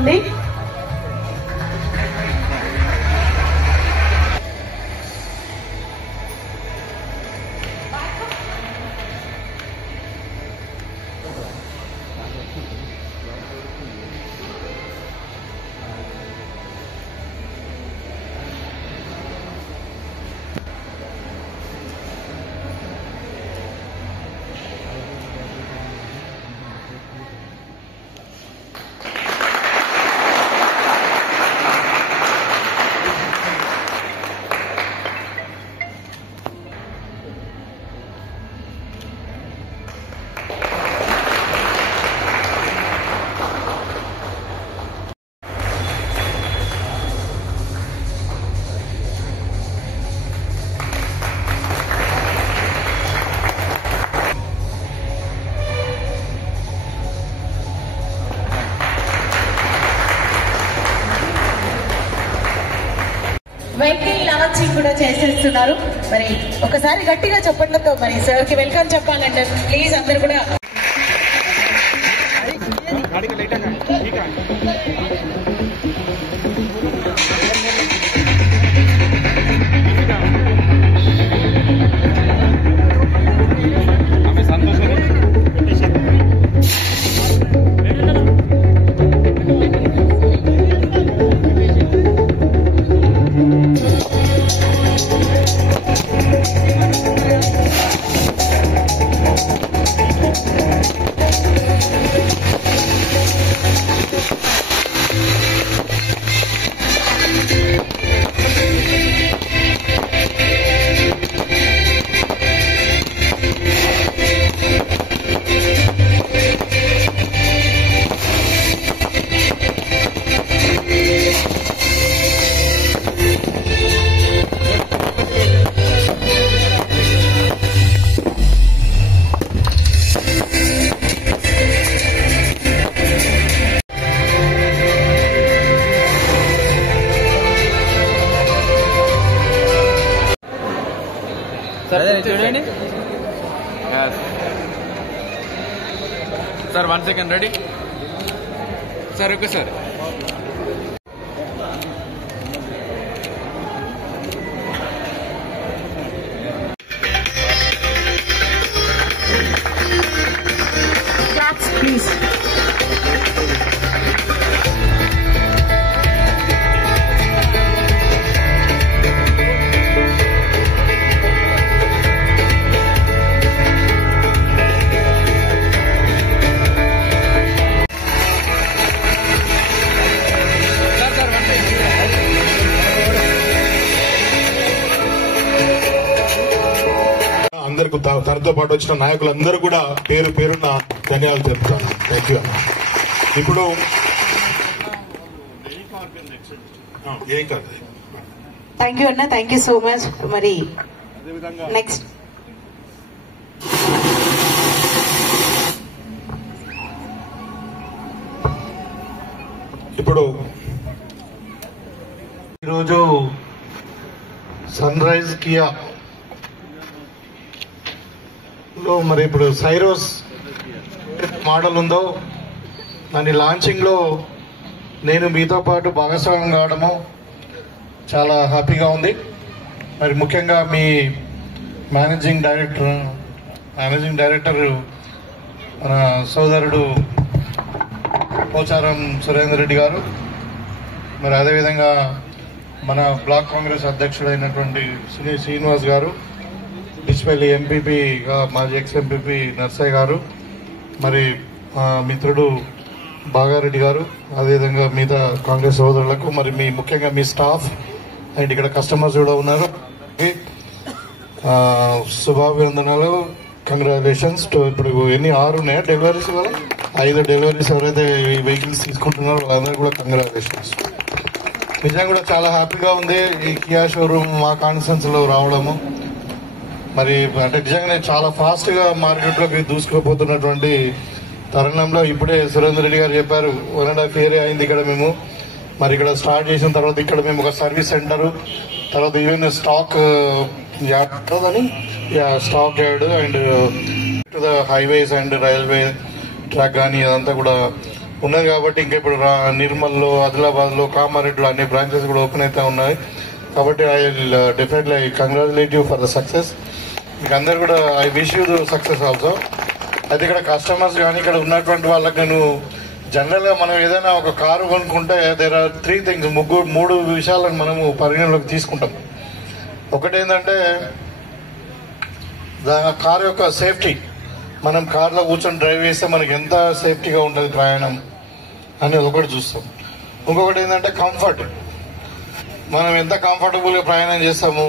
ఉంది. Vehicle launching కూడా చేసేస్తున్నారు. మరి ఒకసారి గట్టిగా చెప్పట్లతో మరి సార్ కి వెల్కమ్ చెప్పాలంటే ప్లీజ్ అందరు కూడా. చూడండి sir, 1 second ready sir. Okay sir. Please అందరికి తనతో పాటు వచ్చిన నాయకులందరూ కూడా పేరు పేరున్న ధన్యవాదాలు తెలుపుతాను. Thank you. ఇప్పుడు థ్యాంక్ యూ అన్న, థ్యాంక్ యూ సో మచ్. మరి నెక్స్ట్ ఇప్పుడు ఈరోజు సన్ రైజ్ కియా లో మరి ఇప్పుడు సైరోస్ మోడల్ ఉందో దాని లాంచింగ్ లో నేను మీతో పాటు భాగస్వామ్యం కావడము చాలా హ్యాపీగా ఉంది. మరి ముఖ్యంగా మీ మేనేజింగ్ డైరెక్టర్ మన సోదరుడు పోచారం సురేందర్ రెడ్డి గారు, మరి అదేవిధంగా మన బ్లాక్ కాంగ్రెస్ అధ్యక్షుడైనటువంటి శ్రీనివాస్ గారు, డిస్పల్లి ఎంపీపీగా మాజీ ఎక్స్ ఎంపీపీ నర్సయ్య గారు, మరి మిత్రుడు బాగారెడ్డి గారు, అదేవిధంగా మిగతా కాంగ్రెస్ సోదరులకు, మరి మీ ముఖ్యంగా మీ స్టాఫ్ అండ్ ఇక్కడ కస్టమర్స్ కూడా ఉన్నారు, శుభాభివందనాలు, కంగ్రాచులేషన్స్. ఇప్పుడు ఎన్ని 6 ఉన్నాయా డెలివరీస్? కదా 5 డెలివరీస్ ఎవరైతే వెహికల్స్ తీసుకుంటున్నారో వాళ్ళందరూ కూడా కంగ్రాచులేషన్స్. నిజంగా కూడా చాలా హ్యాపీగా ఉంది ఈ కియా షోరూమ్ మా కాన్ఫరెన్స్ లో రావడము. మరి అంటే నిజంగానే చాలా ఫాస్ట్ గా మార్కెట్ లోకి దూసుకుపోతున్నటువంటి తరుణంలో ఇప్పుడే సురేందర్ రెడ్డి గారు చెప్పారు 1.5 year అయింది ఇక్కడ మేము. మరి ఇక్కడ స్టార్ట్ చేసిన తర్వాత ఇక్కడ మేము ఒక సర్వీస్ సెంటర్, తర్వాత ఈవెన్ స్టాక్ యార్డ్ అని stock yard and to the highways and railway track కానీ అదంతా కూడా ఉన్నది కాబట్టి ఇంకా ఇప్పుడు నిర్మల్లో, ఆదిలాబాద్లో, కామారెడ్డిలో అన్ని బ్రాంచెస్ కూడా ఓపెన్ అయితే ఉన్నాయి. కాబట్టి I will definitely congratulate you for the success. మీకు అందరు కూడా I wish you success also. అయితే ఇక్కడ కస్టమర్స్ కానీ ఇక్కడ ఉన్నటువంటి వాళ్ళకి నేను జనరల్గా మనం ఏదైనా ఒక కారు కొనుక్కుంటే దేర్ ఆర్ 3 థింగ్స్, 3 విషయాలను మనము పరిగణలోకి తీసుకుంటాం. ఒకటి ఏంటంటే కారు యొక్క సేఫ్టీ. మనం కార్లో కూర్చొని డ్రైవ్ చేస్తే మనకి ఎంత సేఫ్టీగా ఉంటుంది ప్రయాణం అనేది ఒకటి చూస్తాం. ఇంకొకటి ఏంటంటే కంఫర్ట్. మనం ఎంత కంఫర్టబుల్గా ప్రయాణం చేస్తాము,